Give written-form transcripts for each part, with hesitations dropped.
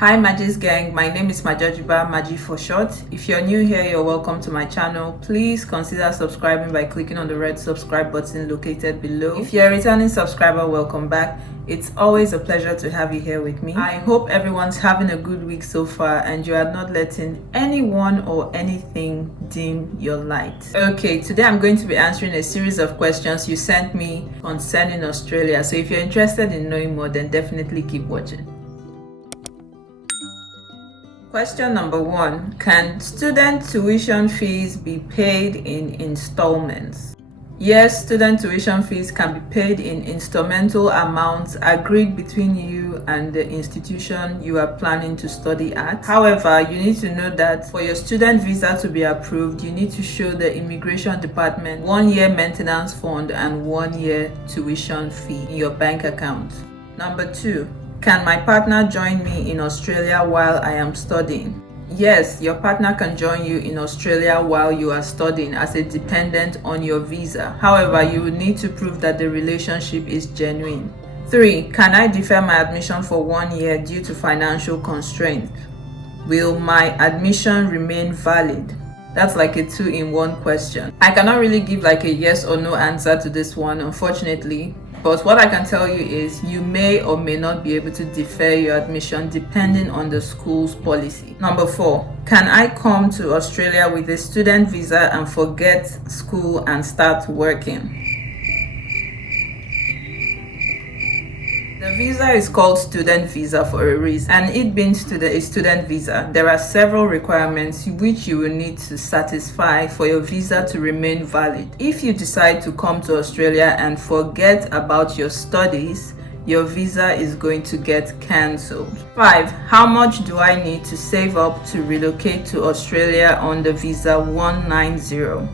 Hi Magis gang, my name is Majojiba, Maji for short. If you're new here, you're welcome to my channel. Please consider subscribing by clicking on the red subscribe button located below. If you're a returning subscriber, welcome back. It's always a pleasure to have you here with me. I hope everyone's having a good week so far and you are not letting anyone or anything dim your light. Okay, today I'm going to be answering a series of questions you sent me concerning Australia. So if you're interested in knowing more, then definitely keep watching. Question number 1. Can student tuition fees be paid in installments? Yes, student tuition fees can be paid in instrumental amounts agreed between you and the institution you are planning to study at. However, you need to know that for your student visa to be approved, you need to show the immigration department 1 year maintenance fund and 1 year tuition fee in your bank account. Number 2. Can my partner join me in Australia while I am studying? Yes, your partner can join you in Australia while you are studying as a dependent on your visa. However, you will need to prove that the relationship is genuine. 3. Can I defer my admission for 1 year due to financial constraints? Will my admission remain valid? That's like a 2-in-1 question. I cannot really give like a yes or no answer to this one, unfortunately. But what I can tell you is you may or may not be able to defer your admission depending on the school's policy. Number 4. Can I come to Australia with a student visa and forget school and start working? The visa is called student visa for a reason, and it being a student visa, there are several requirements which you will need to satisfy for your visa to remain valid. If you decide to come to Australia and forget about your studies, your visa is going to get cancelled. 5. How much do I need to save up to relocate to Australia on the visa 190?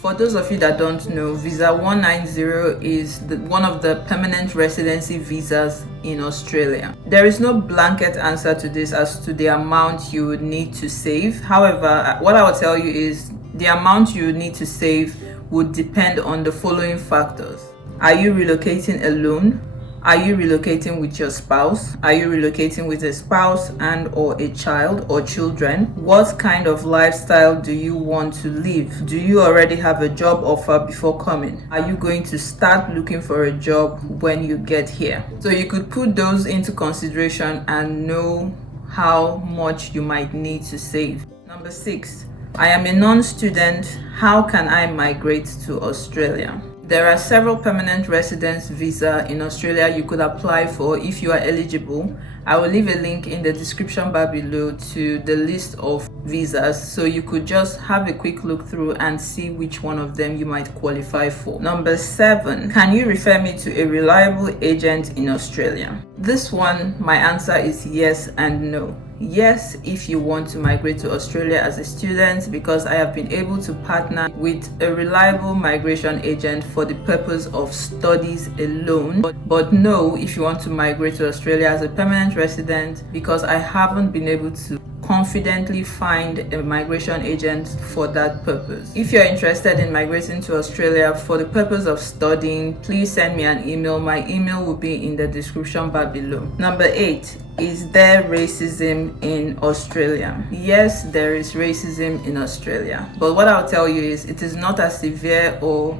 For those of you that don't know, visa 190 is one of the permanent residency visas in Australia. There is no blanket answer to this as to the amount you would need to save. However, what I will tell you is the amount you need to save would depend on the following factors. Are you relocating alone? Are you relocating with your spouse? Are you relocating with a spouse and or a child or children? What kind of lifestyle do you want to live? Do you already have a job offer before coming? Are you going to start looking for a job when you get here? So you could put those into consideration and know how much you might need to save. Number 6. I am a non-student. How can I migrate to Australia? There are several permanent residence visa in Australia you could apply for if you are eligible. I will leave a link in the description bar below to the list of visas so you could just have a quick look through and see which one of them you might qualify for. Number 7. Can you refer me to a reliable agent in Australia? This one, my answer is yes and no. Yes, if you want to migrate to Australia as a student, because I have been able to partner with a reliable migration agent for the purpose of studies alone. But no, if you want to migrate to Australia as a permanent resident, because I haven't been able to confidently find a migration agent for that purpose. If you're interested in migrating to Australia for the purpose of studying, please send me an email. My email will be in the description bar below. Number 8. Is there racism in Australia? Yes, there is racism in Australia. But what I'll tell you is it is not as severe or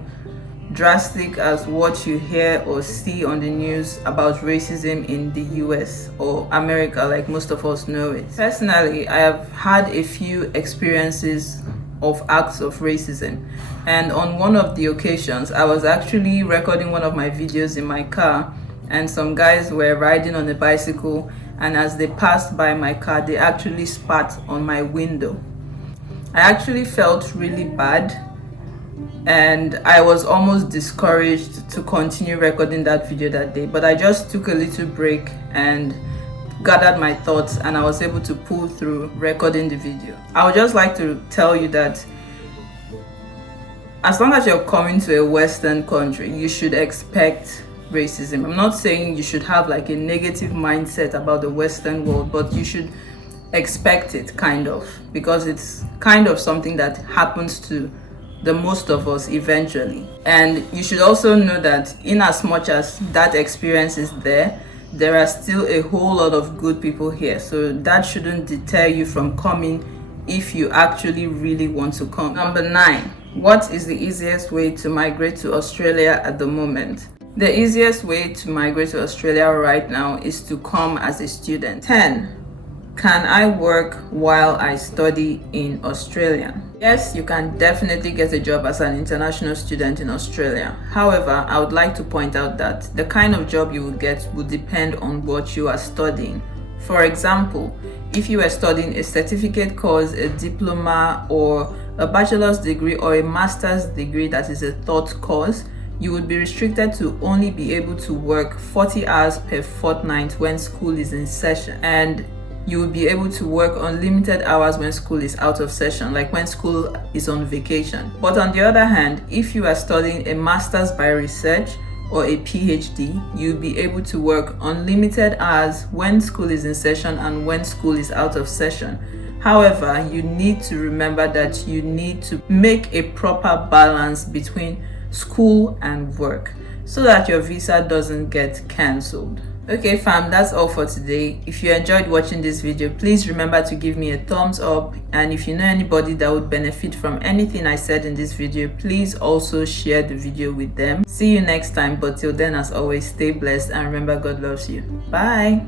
drastic as what you hear or see on the news about racism in the US or America, like most of us know it. Personally, I have had a few experiences of acts of racism, and on one of the occasions I was actually recording one of my videos in my car, and some guys were riding on a bicycle, and as they passed by my car they actually spat on my window. I actually felt really bad, and I was almost discouraged to continue recording that video that day, but I just took a little break and gathered my thoughts, and I was able to pull through recording the video. I would just like to tell you that as long as you're coming to a Western country, you should expect racism. I'm not saying you should have like a negative mindset about the Western world, but you should expect it, kind of, because it's kind of something that happens to the most of us eventually. And you should also know that in as much as that experience is there, there are still a whole lot of good people here. So that shouldn't deter you from coming if you actually really want to come. Number 9, what is the easiest way to migrate to Australia at the moment? The easiest way to migrate to Australia right now is to come as a student. 10, can I work while I study in Australia? Yes, you can definitely get a job as an international student in Australia. However, I would like to point out that the kind of job you will get will depend on what you are studying. For example, if you are studying a certificate course, a diploma, or a bachelor's degree or a master's degree that is a third course, you would be restricted to only be able to work 40 hours per fortnight when school is in session, and you will be able to work unlimited hours when school is out of session, like when school is on vacation. But on the other hand, if you are studying a master's by research or a PhD, you'll be able to work unlimited hours when school is in session and when school is out of session. However, you need to remember that you need to make a proper balance between school and work so that your visa doesn't get cancelled. Okay fam, that's all for today. If you enjoyed watching this video, please remember to give me a thumbs up, and if you know anybody that would benefit from anything I said in this video, please also share the video with them. See you next time, but till then, as always, stay blessed and remember God loves you. Bye.